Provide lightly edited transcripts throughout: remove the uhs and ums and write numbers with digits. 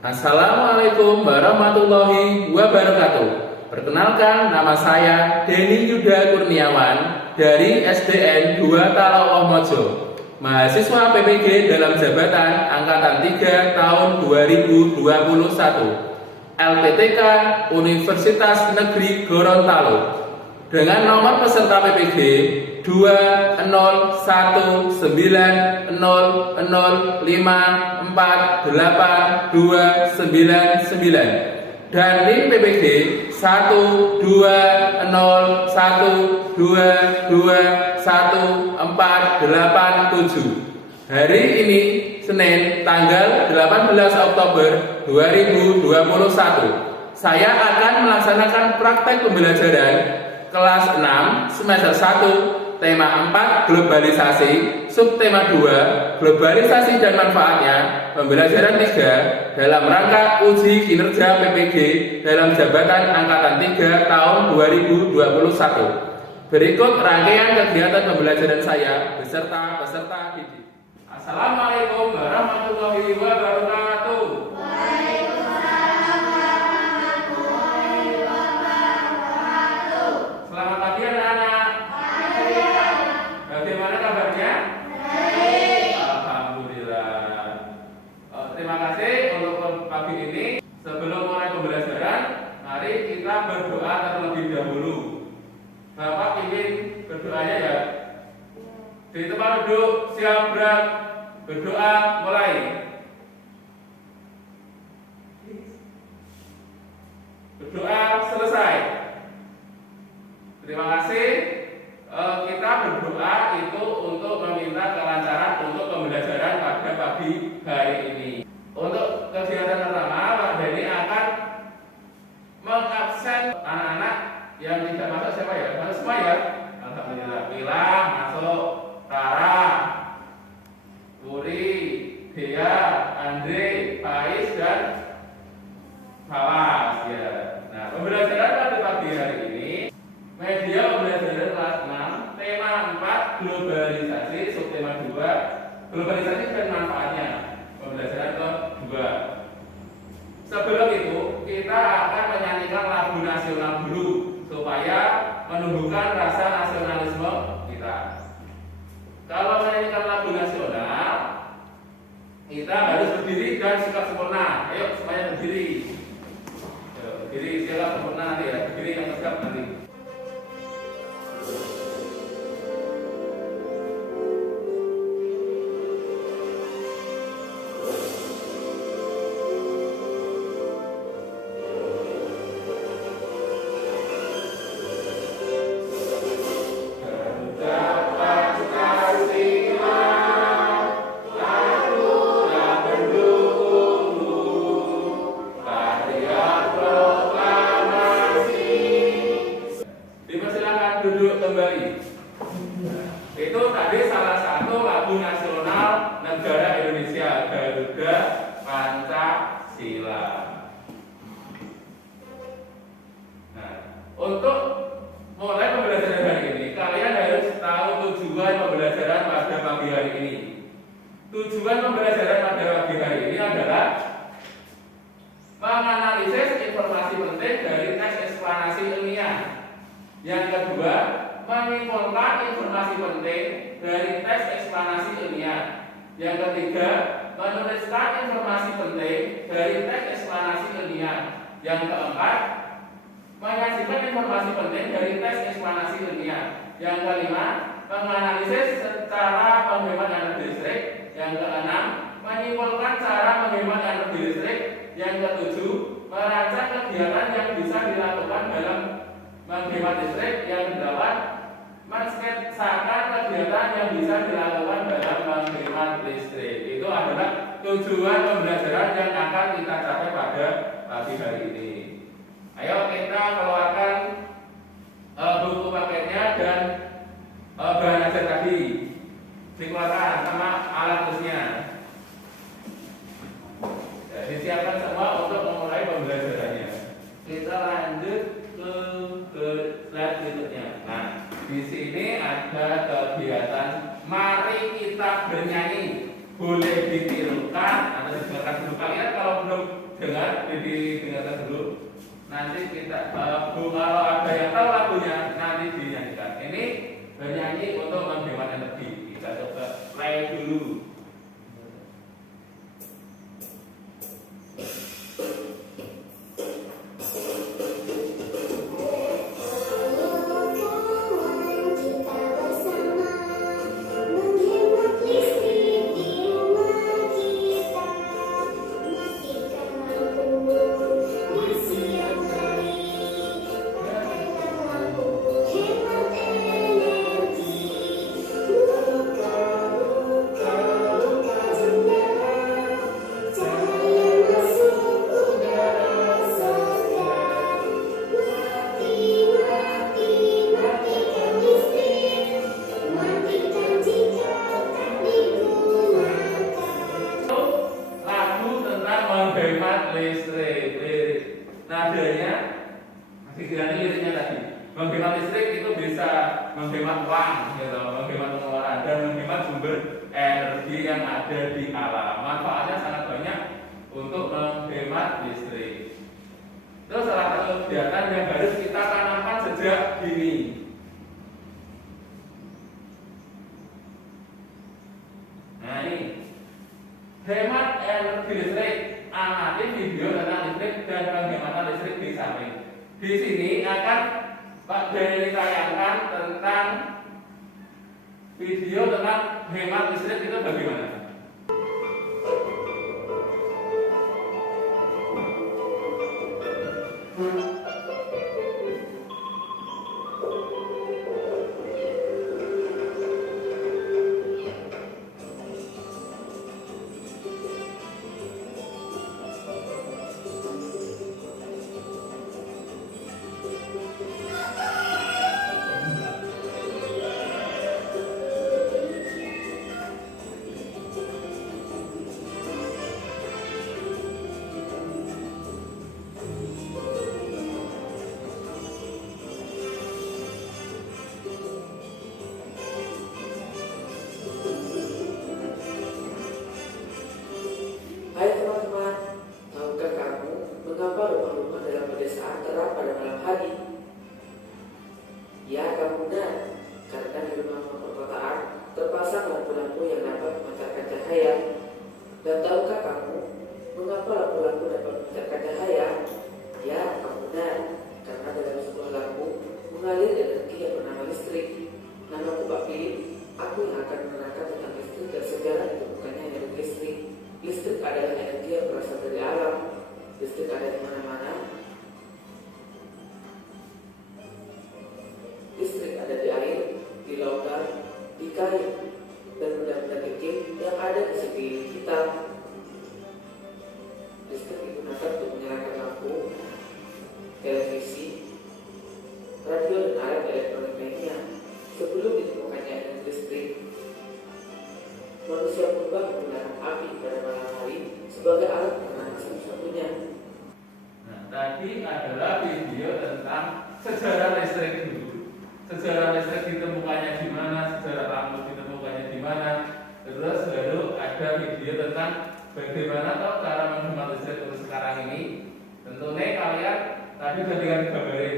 Assalamualaikum warahmatullahi wabarakatuh. Perkenalkan, nama saya Denny Yuda Kurniawan dari SDN 2 Talaoh Mojo, mahasiswa PPG dalam jabatan Angkatan 3 tahun 2021, LPTK Universitas Negeri Gorontalo, dengan nomor peserta PPG 20190548299 dan NIM PPG 120122147. Hari ini Senin tanggal 18 Oktober 2021, saya akan melaksanakan praktek pembelajaran kelas 6 semester 1 tema 4 globalisasi, subtema 2 globalisasi dan manfaatnya, pembelajaran 3 dalam rangka uji kinerja PPG dalam jabatan Angkatan 3 tahun 2021. Berikut rangkaian kegiatan pembelajaran saya beserta peserta didik. Assalamualaikum warahmatullahi wabarakatuh. Selamat pagi anak-anak. Bagaimana kabarnya? Baik. Alhamdulillah. Terima kasih untuk pagi ini. Sebelum mulai pembelajaran, mari kita berdoa terlebih dahulu. Bapak ingin berdoanya ya? Di tempat duduk, siap gerak, berdoa mulai. Berdoa selesai. Terima kasih. Kita berdoa itu untuk meminta kelancaran untuk pembelajaran pada pagi hari ini. Untuk kegiatan pertama, Pak Denny akan mengabsen anak-anak yang tidak masuk. Siapa ya? Masuk semua ya? Alhamdulillah. Pilang masuk, Rara, Puri, Dea, Andre, Faiz dan Fawas ya. Nah, pembelajaran pada pagi hari ini media pembelajaran kelas 6 tema 4 globalisasi, subtema 2 globalisasi dan manfaatnya, pembelajaran kedua. Sebelum itu kita akan menyanyikan lagu nasional dulu supaya menumbuhkan rasa nasionalisme kita. Kalau menyanyikan lagu nasional, kita harus berdiri dan sikap sempurna. Ayo semuanya berdiri. Berdiri sikap sempurna nanti ya, berdiri yang tegap nanti. Duduk kembali. Itu tadi salah satu lagu nasional negara Indonesia, Garuda Pancasila. Nah, untuk mulai pembelajaran hari ini, kalian harus tahu tujuan pembelajaran pada pagi hari ini. Tujuan pembelajaran pada pagi hari ini adalah menganalisis informasi penting dari teks eksplanasi ilmiah. Yang kedua, menyimpulkan informasi penting dari teks eksplanasi ilmiah. Yang ketiga, menuliskan informasi penting dari teks eksplanasi ilmiah. Yang keempat, menyajikan informasi penting dari teks eksplanasi ilmiah. Yang kelima, menganalisis secara penghemat energi listrik. Yang keenam, menyimpulkan cara menghemat energi listrik. Yang ketujuh, merancang kegiatan yang bisa dilakukan dalam menghemat listrik. Yang kedelapan, mensketsakan kegiatan yang bisa dilakukan dalam menghemat listrik. Itu adalah tujuan pembelajaran yang akan kita capai pada pagi hari ini. Ayo kita keluarkan buku paketnya dan bahan ajar tadi. Dikeluarkan sama alat tulisnya. Disiapkan semua untuk memulai pembelajarannya. Kita lanjut ke slide berikutnya. Nah, di sini ada kegiatan mari kita bernyanyi. Boleh ditirukan atau disilakan dulu. Kalian kalau belum didengarkan dulu. Nanti kita kalau ada yang tahu lagunya nanti dinyanyikan. Ini bernyanyi untuk menghemat energi. Kita coba play dulu. Nadanya, sekiranya liriknya tadi, menghemat listrik itu bisa menghemat uang, gitu, menghemat pengeluaran dan menghemat sumber energi yang ada di alam. Manfaatnya sangat banyak untuk menghemat listrik. Terus salah satu kegiatan yang harus kita tanamkan sejak dini. Nah ini, hemat energi listrik. Amati video tentang listrik dan penghematan listrik di samping. Di sini akan Pak Dani tayangkan tentang video tentang hemat listrik itu bagaimana. Hai teman-teman, tahukah kamu mengapa rumah-rumah dalam pedesaan terang pada malam hari? Ya, kamu benar, karena di rumah-rumah perkotaan terpasang lampu-lampu yang dapat memancarkan cahaya. Dan tahukah kamu mengapa lampu-lampu dapat memancarkan cahaya? Ya, kamu benar, karena dalam sebuah lampu mengalir energi yang bernama listrik. Namaku Pak Philip, aku yang akan menerangkan tentang listrik dan sejarah ditemukannya energi listrik. Listrik adalah energi yang berasal dari alam. Listrik ada di mana-mana. Listrik ada di air, di lautan, di kain, dan benda-benda kecil yang ada di sekeliling kita. Listrik digunakan untuk menyalakan lampu, televisi, radio, dan alat elektronik lainnya. Sebelum ditemukannya energi listrik, manusia purba menggunakan api pada malam hari sebagai alat penerangan satu-satunya. Nah, tadi adalah video tentang sejarah listrik dulu. Sejarah listrik ditemukannya di mana, sejarah lampu ditemukannya di mana. Terus baru ada video tentang bagaimana cara menghemat listrik untuk sekarang ini. Tentunya kalian tadi sudah digambarin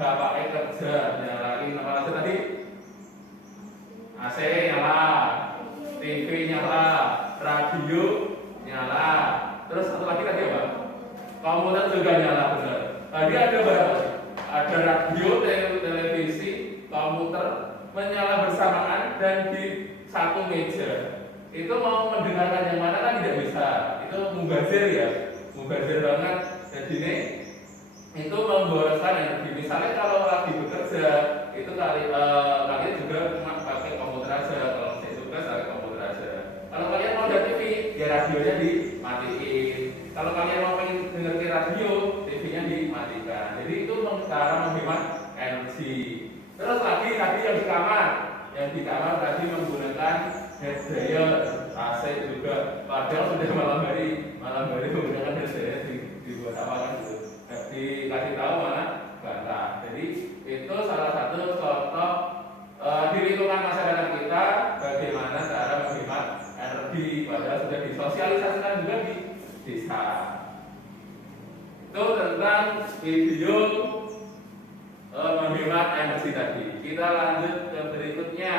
bapaknya kerja nyalain apa aja tadi? AC nyala, TV nyala, radio nyala, terus satu lagi tadi apa? Komputer juga nyala, benar. Tadi ada berapa sih? Ada radio, televisi, komputer menyala bersamaan dan di satu meja. Itu mau mendengarkan yang mana kan tidak bisa. Itu mubazir ya, mubazir banget. Jadi ini itu memboroskan energi. Misalnya kalau lagi bekerja itu kalian juga cuma pakai komputer aja. Kalau saya tugas pakai komputer aja. Kalau kalian mau lihat TV, ya radionya dimatiin. Kalau kalian mau dengar ke radio, TV-nya dimatikan. Jadi itu cara menghemat energi. Terus lagi tadi yang di kamar tadi menggunakan hair dryer, AC juga. Padahal sudah malam hari menggunakan hair dryer dibuat apa kan gitu. Dikasih tahu mana bantah. Jadi itu salah satu contoh di lingkungan masyarakat kita bagaimana cara menghemat energi, padahal sudah disosialisasikan juga di desa. tentang video menghemat energi tadi. Kita lanjut ke berikutnya,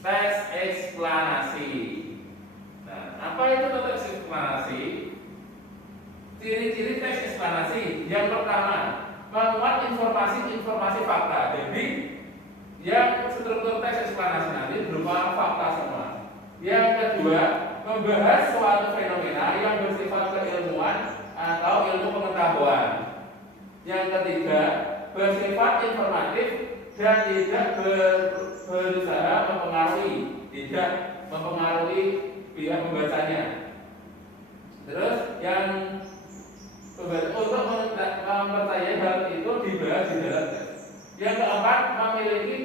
teks eksplanasi. Nah, apa itu teks eksplanasi? Ciri-ciri teks eksplanasi. Yang pertama, memuat informasi fakta. Jadi yang struktur teks eksplanasi nanti berupa fakta semua. Yang kedua, membahas suatu fenomena yang bersifat keilmuan atau ilmu pengetahuan. Yang ketiga, bersifat informatif dan tidak berusaha mempengaruhi pihak pembacanya. Terus yang untuk mempercayai hal itu dibahas di dalam teks. Yang keempat, memiliki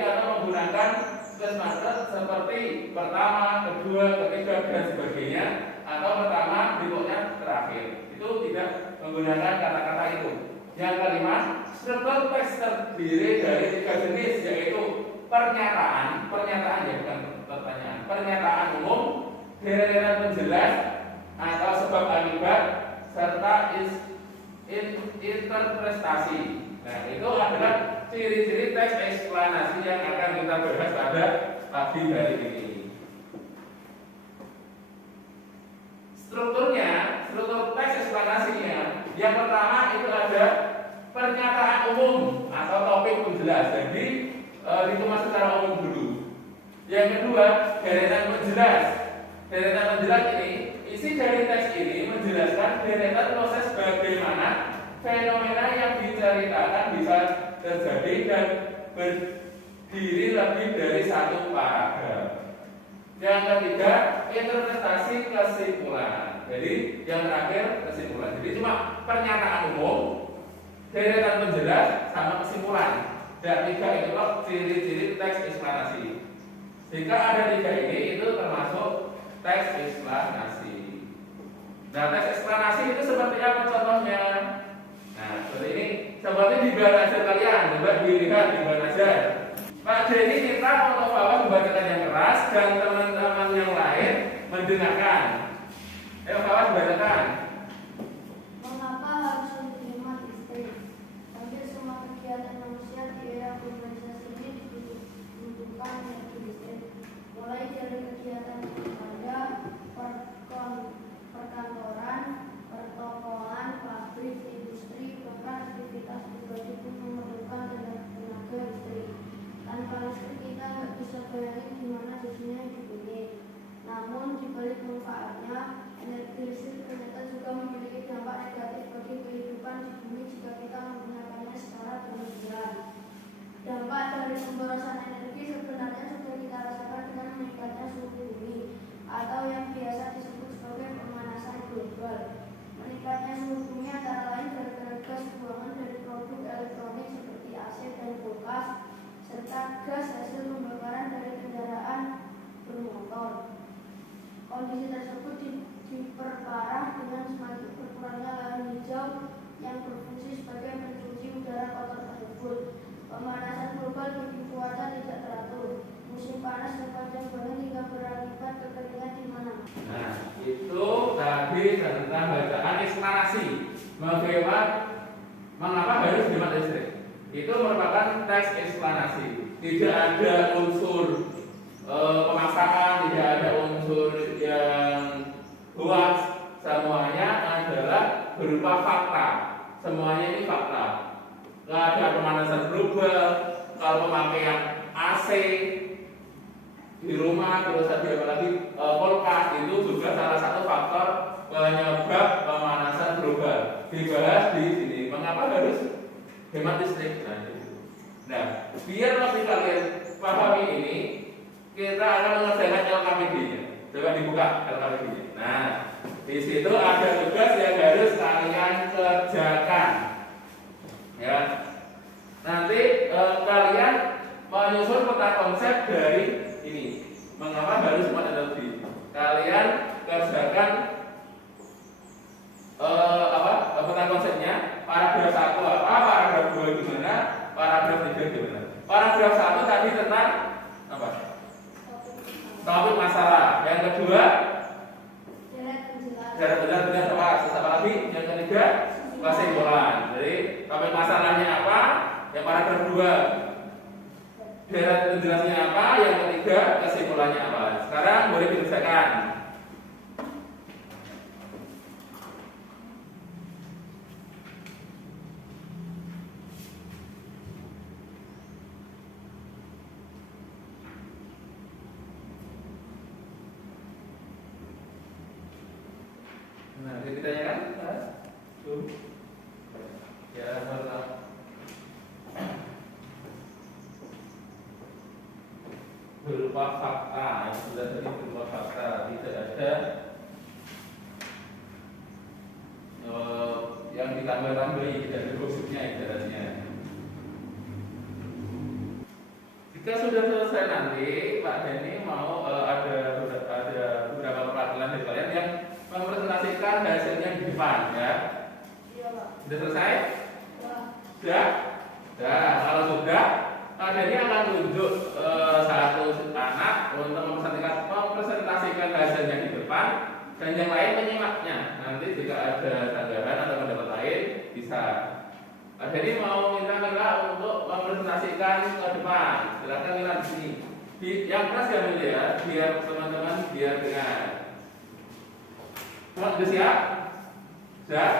atau menggunakan space master seperti pertama, kedua, ketiga dan sebagainya, atau pertama berikutnya terakhir. Itu tidak menggunakan kata-kata itu. Yang kelima, struktur teks terdiri dari 3 jenis, yaitu pernyataan ya, bukan pertanyaan, pernyataan umum, deretan penjelas atau sebab akibat, serta interpretasi. Nah, itu adalah ciri-ciri teks eksplanasi yang akan kita bahas pada pagi hari ini. Struktur teks eksplanasinya, yang pertama itu ada pernyataan umum atau topik penjelas. Jadi dikemas secara umum dulu. Yang kedua, deretan penjelas. Deretan penjelas ini, isi dari teks ini menjelaskan deretan proses bagaimana fenomena yang diceritakan bisa terjadi dan berdiri lebih dari satu paragraf. Yang ketiga, interpretasi kesimpulan. Jadi yang terakhir kesimpulan. Jadi cuma pernyataan umum, deretan penjelas, sama kesimpulan. Dan 3 itulah ciri-ciri teks eksplanasi. Jika ada 3 ini, itu termasuk teks eksplanasi. Nah, teks eksplanasi itu seperti apa contohnya? Nah, seperti ini. Seperti di belajar kalian, coba dilihat di belajar. Pak Denny kita untuk Fawas membacakan yang keras dan teman-teman yang lain mendengarkan. Ayo Fawas bacakan. Mengapa harus menerima istri? Hampir semua kegiatan manusia di era globalisasi ini dibutuhkan energi listrik. Mulai dari kegiatan kerja, perkantoran, pertokohan, pabrik, industri, bahkan aktivitas pribadi pun memerlukan tenaga listrik. Tanpa listrik kita nggak bisa bayangin gimana dunia hidup ini. Namun dibalik manfaatnya, energi listrik ternyata juga memiliki dampak negatif bagi kehidupan di bumi jika kita menggunakannya secara berlebihan. Dampak dari pemborosan energi sebenarnya sudah kita rasakan dengan meningkatnya suhu bumi atau yang biasa disebut sebagai pemanasan global. Meningkatnya suhu bumi antara lain gara-gara gas buangan dari produk elektronik seperti AC dan kulkas, serta gas hasil pembakaran dari kendaraan bermotor. Kondisi tersebut diperparah dengan semakin berkurangnya lahan hijau yang berfungsi sebagai pencuci udara kotor tersebut. Pemanasan global bikin cuaca tidak teratur, musim panas terpanjang banget hingga berakibat kekeringan di mana. Nah, itu tadi tentang bacaan eksplanasi. Mengapa harus hemat listrik? Itu merupakan teks eksplanasi. Tidak ada unsur pemaksaan, tidak ada unsur yang luas. Semuanya adalah berupa fakta. Semuanya ini fakta. Nggak ada pemanasan global, kalau pemakaian AC di rumah, terus ada apa lagi kulkas, itu juga salah satu faktor penyebab pemanasan global. Dibahas di sini. Mengapa harus hemat listrik? Nah, biar lebih kalian pahami ini, kita akan mengerjakan LKPD-nya. Coba dibuka LKPD-nya. Nah, di situ ada tugas yang harus kalian kerjakan. Ya, nanti kalian menyusun peta konsep dari ini. Mengapa harus hemat energi? Kalian kerjakan peta konsepnya. Paragraf 1 apa? Paragraf 2 gimana? Paragraf 3 gimana? Paragraf 1 tadi tentang apa? Topik masalah. Yang kedua, Deretan penjelas. deretan penjelas apa? Apa lagi? kedua deret penjelasannya apa, yang ketiga kesimpulannya apa. Sekarang boleh dikerjakan. Nah, kita ya kan? Tuh. Ya, betul. Berupa fakta yang sudah tadi berupa fakta, tidak ada yang ditambah-tambahi, tidak ada gosipnya ibaratnya. Jika sudah selesai nanti, Pak Denny mau ada beberapa perwakilan dari kalian yang mempresentasikan hasilnya di depan, ya. Iya, Pak. Sudah selesai? Ya. Sudah? Sudah. Kalau sudah, Pak Denny akan tunjuk satu anak untuk mempresentasikan hasilnya di depan, dan yang lain menyimaknya. Nanti jika ada tanggapan atau pendapat lain bisa. Pak Denny mau minta Mila untuk mempresentasikan ke depan. Silakan Mila di sini. Yang keras ya Mila ya, biar teman-teman biar dengar. Sudah siap? Sudah?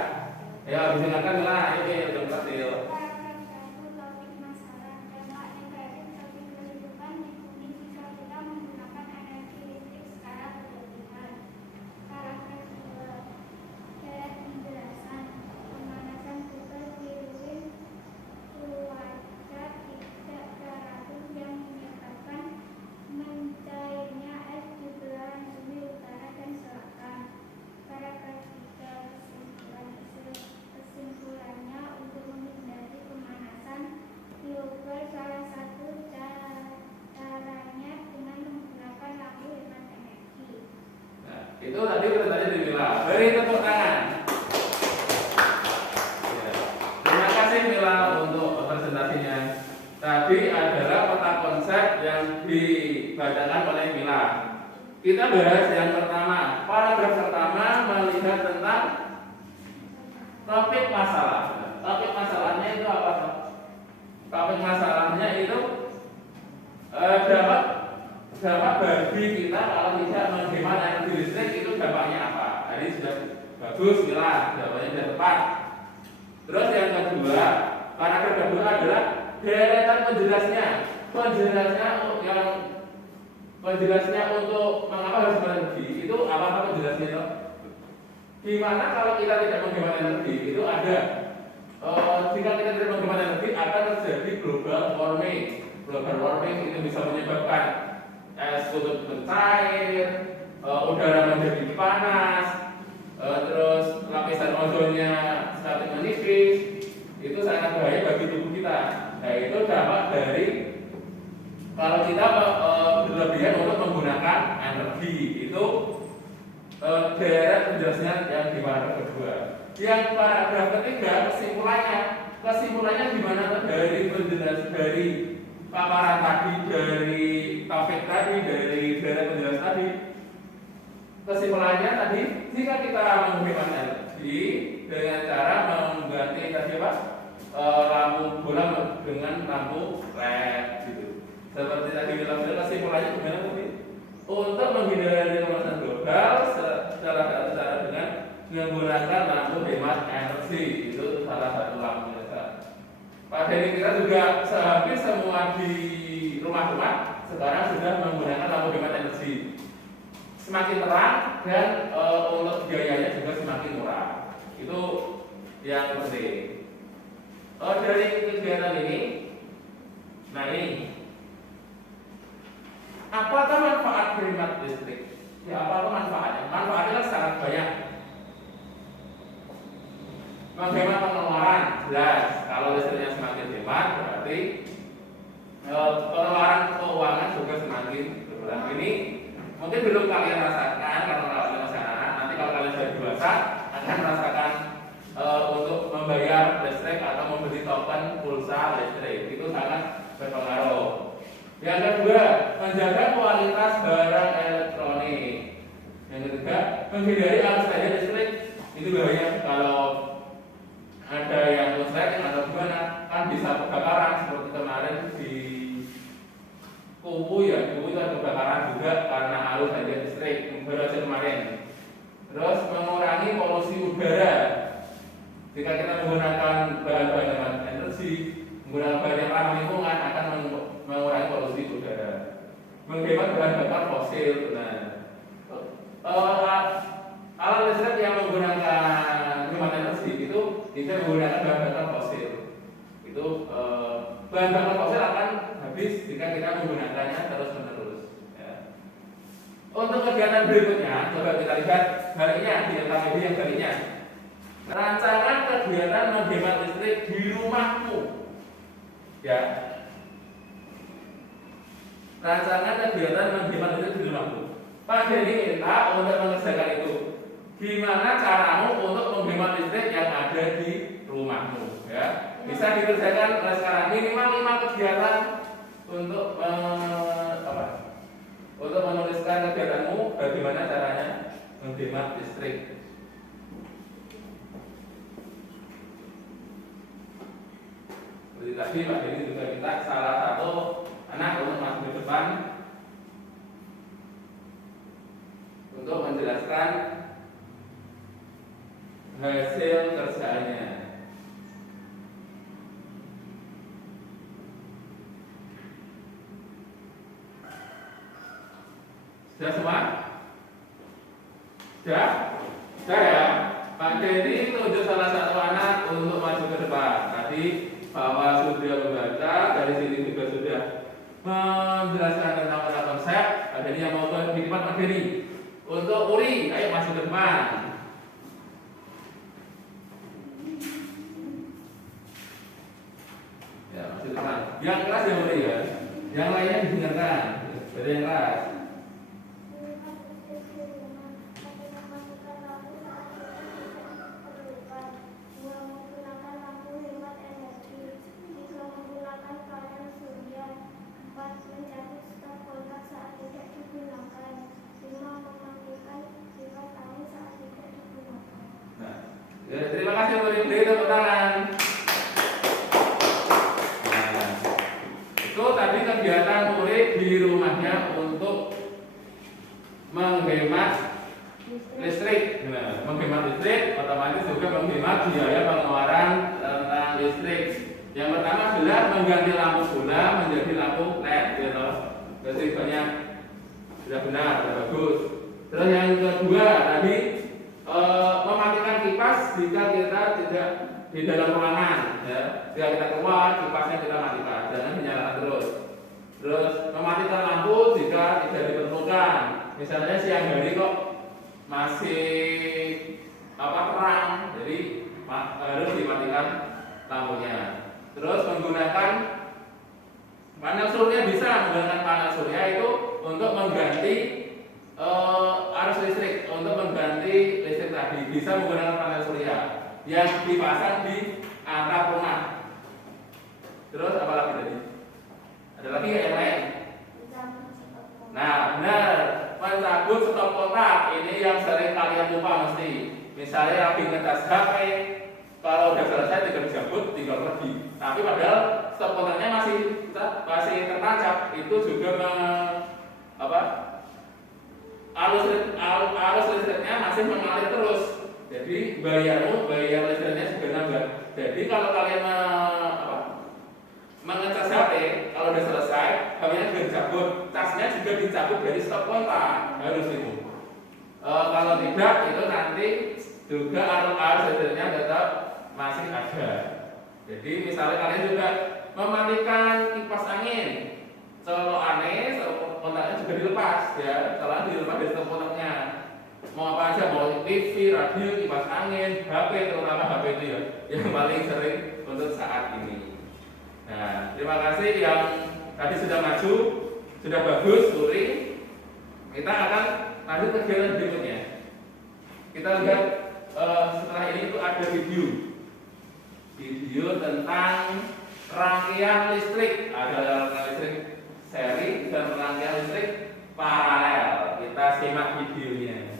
Ayo didengarkan Mila. Ayo yang keras ya. Itu tadi pertanyaannya di Mila. Beri tepuk tangan. Ya. Terima kasih Mila untuk presentasinya. Tadi adalah peta konsep yang dibacakan oleh Mila. Kita bahas yang pertama. Paragraf pertama melihat tentang topik masalah. Topik masalahnya itu apa? Topik masalahnya itu dampak bagi kita kalau tidak menghemat energi listrik itu dampaknya apa? Tadi sudah bagus, Mila, jawabannya sudah tepat. Terus yang kedua, paragraf kedua adalah deretan penjelasnya untuk mengapa harus hemat energi. Itu apa penjelasnya? Gimana kalau kita tidak menghemat energi? Itu ada. Jika kita tidak menghemat energi akan terjadi global warming. Global warming itu bisa menyebabkan es kutub mencair, udara menjadi panas, terus lapisan ozonnya semakin menipis. Itu sangat bahaya bagi tubuh kita. Nah, itu dampak dari kalau kita berlebihan untuk menggunakan energi. Itu deret penjelasannya yang di paragraf kedua. Yang paragraf ketiga kesimpulannya gimana? Dari penjelasan dari paparan tadi, dari topik tadi, dari deret penjelasan tadi. Kesimpulannya tadi, jika kita menghemat energi dengan cara mengganti tadi apa? Lampu bola dengan lampu LED gitu. Seperti tadi bilang, kesimpulannya gimana tadi? Untuk menghindari pemanasan global secara dengan menggunakan lampu hemat energi. Itu salah satu lampu dasar. Pak Denny kita juga hampir semua di rumah-rumah sekarang sudah menggunakan lampu hemat energi. Semakin terang dan untuk biayanya juga semakin murah. Itu yang penting. Dari kegiatan ini, nah ini, apakah manfaat hemat listrik? Ya, apakah manfaatnya? Manfaatnya sangat banyak. Menghemat pengeluaran, jelas. Kalau listriknya semakin hemat, berarti pengeluaran keuangan juga semakin berkurang. Ini mungkin belum kalian rasakan karena kalian masih anak. Nanti kalau kalian sudah dewasa akan merasakan untuk membayar listrik atau membeli token pulsa listrik itu sangat berpengaruh. Yang kedua, menjaga kualitas barang elektronik. Yang ketiga, menghindari arus daya listrik. Itu bahaya kalau ada yang korsleting atau gimana, kan bisa kebakaran seperti kemarin. kegiatan berikutnya, coba kita lihat baliknya di tabel yang baliknya. Rancangan kegiatan menghemat listrik di rumahmu. Ya. Rancangan kegiatan menghemat listrik di rumahmu. Pak Denny minta untuk mengerjakan itu. Gimana caramu untuk menghemat listrik yang ada di rumahmu? Ya. Bisa dikerjakan mulai sekarang minimal 5 kegiatan untuk untuk menuliskan kegiatanmu bagaimana caranya menghemat listrik. Seperti tadi Pak Denny juga minta salah satu anak untuk masuk ke depan untuk menjelaskan hasil kerjaannya. Sudah semua? Sudah? Sudah ya? Pak Denny tunjuk salah satu anak untuk maju ke depan. Tadi bahwa sudah membaca, dari sini juga sudah menjelaskan tentang konsep. Pak Denny yang mau di depan Pak Denny. Untuk Uri, ayo masuk ke depan. Ya, masuk ke depan. Yang keras ya Uri ya. Yang lainnya didengarkan. Beda yang keras. Ya, terima kasih Uri, beri tepuk tangan. Nah, itu tadi kegiatan Uri di rumahnya untuk menghemat listrik. Nah, menghemat listrik otomatis juga menghemat biaya pengeluaran tentang listrik. Yang pertama adalah mengganti lampu bola menjadi lampu LED, gitu. Jadi banyak sudah benar, sudah bagus. Terus yang kedua tadi mematikan kipas jika kita tidak di dalam ruangan, ya. Jika kita keluar, kipasnya kita matikan, jangan dinyalakan terus. Terus mematikan lampu jika tidak diperlukan. Misalnya siang hari kok masih terang, jadi harus dimatikan lampunya. Terus menggunakan panel surya, bisa menggunakan panel surya itu untuk mengganti arus listrik, untuk mengganti listrik tadi. Bisa menggunakan panel surya yang dipasang di atap rumah. Terus apa lagi tadi? Ada lagi yang lain? Nah, benar, mencabut stop kontak. Ini yang sering kalian lupa mesti. Misalnya lagi ngecas HP, kalau udah selesai tinggal dicabut, tinggal pergi. Tapi padahal stop kontaknya masih tertancap. Itu juga arus listriknya masih mengalir terus. Jadi bayar listriknya juga nambah. Jadi kalau kalian mengecas HP, kalau udah selesai, HP-nya juga dicabut, casnya juga dicabut dari stop kontak, harus itu. Kalau tidak, itu nanti juga arus listriknya tetap masih ada. Jadi misalnya kalian juga mematikan kipas angin, stop kontaknya juga dilepas, ya. Kalau dilepas dari stop kontaknya, mau apa aja, mau TV, radio, kipas angin, HP, terutama HP itu ya, yang paling sering untuk saat ini. Nah, terima kasih yang tadi sudah maju, sudah bagus, Uri. Kita akan lanjut kegiatan berikutnya. Kita lihat setelah ini itu ada video tentang rangkaian listrik. Ada rangkaian listrik seri dan rangkaian listrik paralel. Kita simak videonya.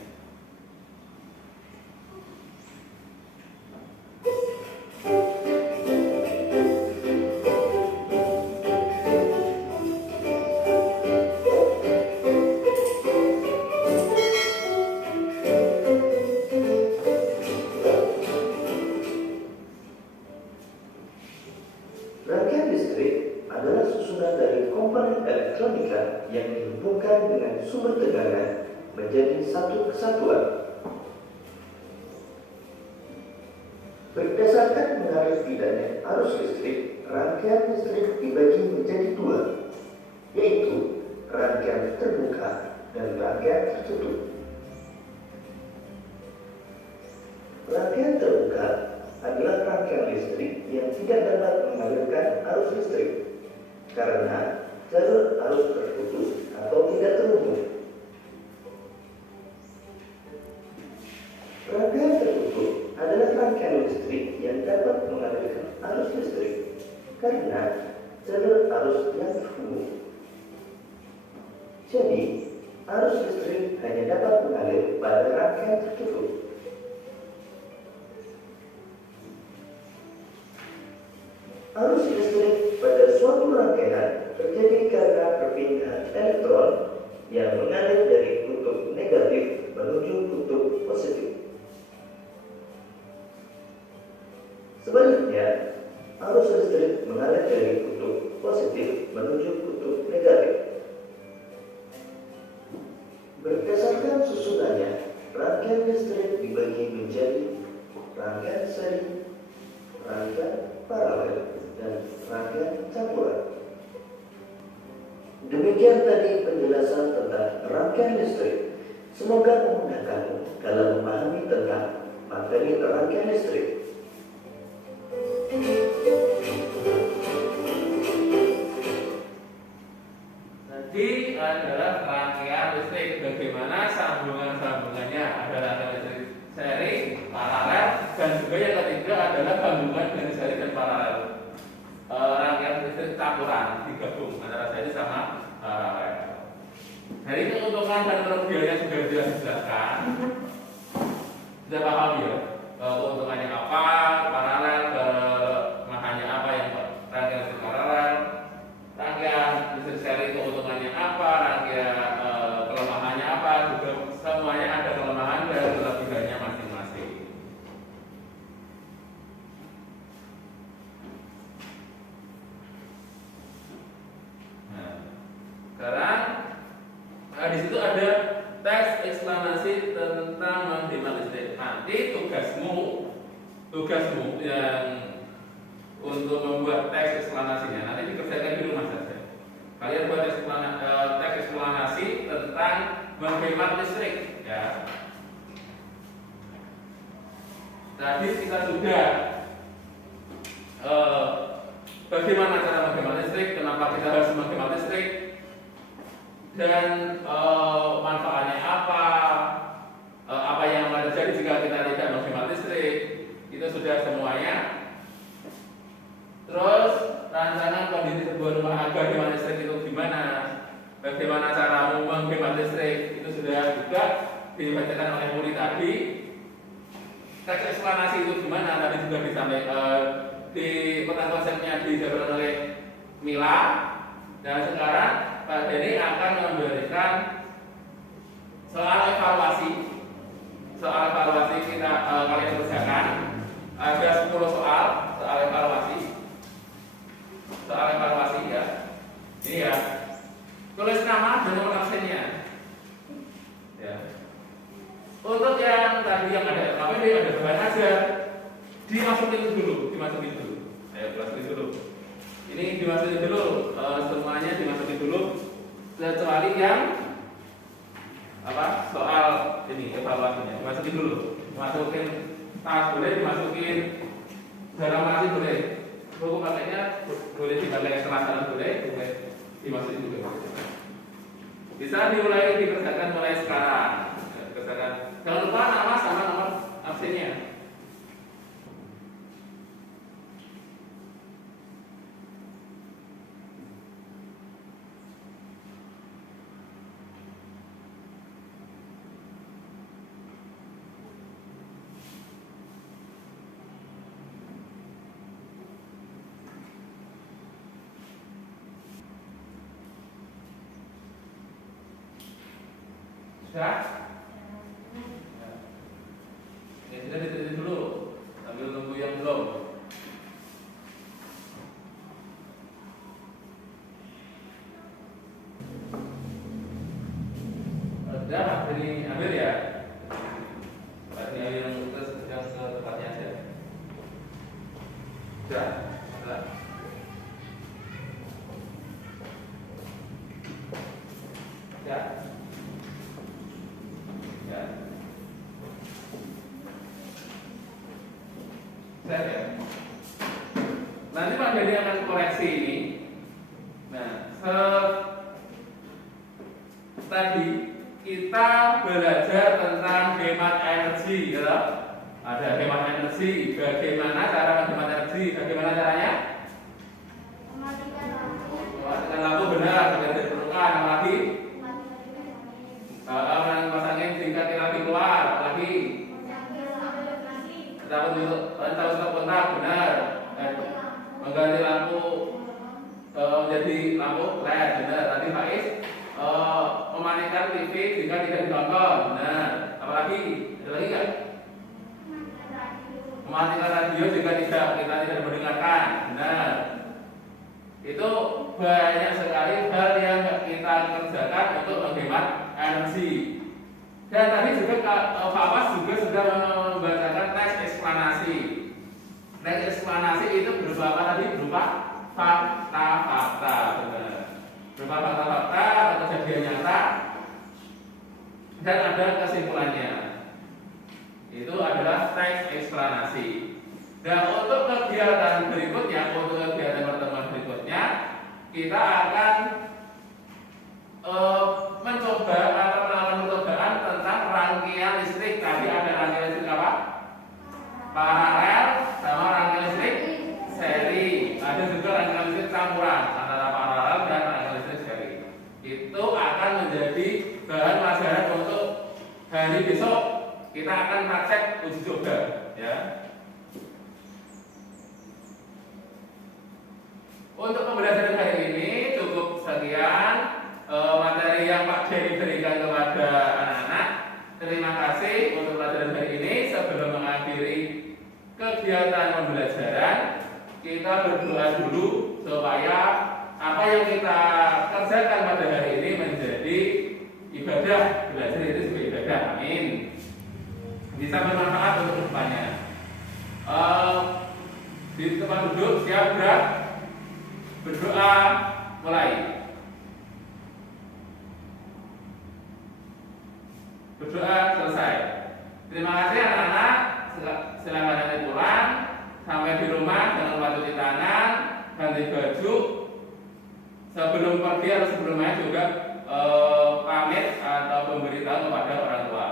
Rangkaian listrik adalah susunan dari komponen elektronika yang dihubungkan dengan sumber tegangan menjadi satu kesatuan. Berdasarkan mengalir tidaknya arus listrik, rangkaian listrik dibagi menjadi dua, yaitu rangkaian terbuka dan rangkaian tertutup. Rangkaian terbuka adalah rangkaian listrik yang tidak dapat mengalirkan arus listrik karena jalur arus terputus atau tidak terhubung. Rangkaian tertutup adalah rangkaian listrik yang dapat mengalirkan arus listrik karena jalur arus yang terhubung. Jadi, arus listrik hanya dapat mengalir pada rangkaian tertutup. Arus listrik pada suatu rangkaian terjadi karena perpindahan elektron yang mengalir dari kutub negatif menuju kutub positif. Sebaliknya, arus listrik mengalir dari kutub positif menuju kutub negatif. Berdasarkan susunannya, rangkaian listrik dibagi menjadi rangkaian seri, rangkaian paralel, dan rangkaian campuran. Demikian tadi penjelasan tentang rangkaian listrik. Semoga memudahkanmu dalam memahami tentang materi rangkaian listrik. Jadi adalah rangkaian listrik. Bagaimana sambungan-sambungannya? Ada rangkaian listrik seri, paralel, dan juga yang ketiga adalah gabungan dari seri dan paralel. Rangkaian listrik campuran digabung antara seri sama paralel. Dari keuntungan dan kerugiannya sudah dijelaskan. Sudah paham ya? Keuntungannya apa, paralel, kelemahannya apa yang rangkaian listrik paralel, rangkaian listrik seri keuntungannya apa, rangkaian kelemahannya apa, juga semuanya ada kelemahan dan kelebihannya masing-masing. Nah, sekarang di situ ada teks eksplanasi tentang menghemat listrik. Nanti tugasmu yang untuk membuat teks eksplanasinya nanti dikerjakan di rumah saja. Kalian buat teks eksplanasi tentang menghemat listrik, ya. Tadi kita sudah bagaimana cara menghemat listrik, kenapa kita harus menghemat listrik, dan manfaatnya apa yang akan terjadi jika kita tidak menghemat listrik. Itu sudah semuanya. Terus rancangan kondisi sebuah rumah agar hemat listrik itu gimana, bagaimana cara menghemat listrik, itu sudah juga dibacakan oleh murid tadi. Teks eksplanasi itu gimana tadi juga disampaikan di tentang konsepnya dijabarkan oleh Mila. Dan sekarang Pak Denny akan memberikan soal evaluasi kita kalian kerjakan. Ada 10 soal evaluasi ya. Ini ya. Tulis nama dan nomor absennya. Ya. Untuk yang tadi yang ada KPD ada bahan ajar, dimasukin dulu. Ayo masukin dulu. Ini dimasukin dulu, semuanya dimasukin dulu. Kecuali yang soal ini evaluasinya dimasukin dulu. Masukin tas boleh, dimasukin barang masih boleh. Buku pakainya boleh dibalik setelah boleh dimasukin juga. Bisa dimulai dikerjakan mulai sekarang. Jangan lupa nama sama nomor absennya. Sudah? Ya, kita ditulis dulu sambil nunggu yang belum. Udah, ini ambil ya. Ini yang ke tempatnya aja. Sudah. Ya. Set ya. Nanti Pak Denny akan koreksi ini. Nah, tadi kita belajar tentang hemat energi, ya. Ada hemat energi. Bagaimana cara menghemat energi? Bagaimana caranya? Mematikan lampu. Mematikan lampu benar, tidak diperlukan. Apalagi pasangin tingkat lagi keluar. Apalagi tahu kontak benar. Mengganti lampu menjadi lampu LED benar. Tadi Faiz mematikan TV jika tidak ditonton. Nah, apalagi ada lagi nggak? Mematikan radio jika kita tidak mendengarkan. Benar. Itu banyak sekali hal yang kita kerjakan untuk menghemat energi. Dan tadi juga Pak Awas juga sudah membacakan teks eksplanasi. Teks eksplanasi itu berupa apa tadi? Berupa fakta-fakta, benar. Berupa fakta-fakta atau kejadian nyata dan ada kesimpulannya. Itu adalah teks eksplanasi. Dan untuk kegiatan berikutnya, untuk kegiatan pertemuan berikutnya, kita akan mencoba atau melakukan percobaan tentang rangkaian listrik. Tadi ada rangkaian listrik apa? Paralel sama rangkaian listrik seri. Ada juga rangkaian listrik campuran antara paralel dan rangkaian listrik seri. Itu akan menjadi bahan pelajaran untuk hari besok. Kita akan praktek uji coba, ya. Untuk pembelajaran hari ini cukup sekian materi yang Pak Denny berikan kepada anak-anak. Terima kasih untuk pelajaran hari ini. Sebelum mengakhiri kegiatan pembelajaran, kita berdoa dulu supaya apa yang kita kerjakan pada hari ini menjadi ibadah. Belajar itu sebagai ibadah. Amin. Bisa bermanfaat untuk kedepannya. Di tempat duduk siap gerak. Berdoa mulai. Berdoa selesai. Terima kasih anak-anak. Silakan nanti pulang. Sampai di rumah jangan lupa cuci tangan, ganti baju. Sebelum pergi atau sebelumnya juga pamit atau memberitahu kepada orang tua.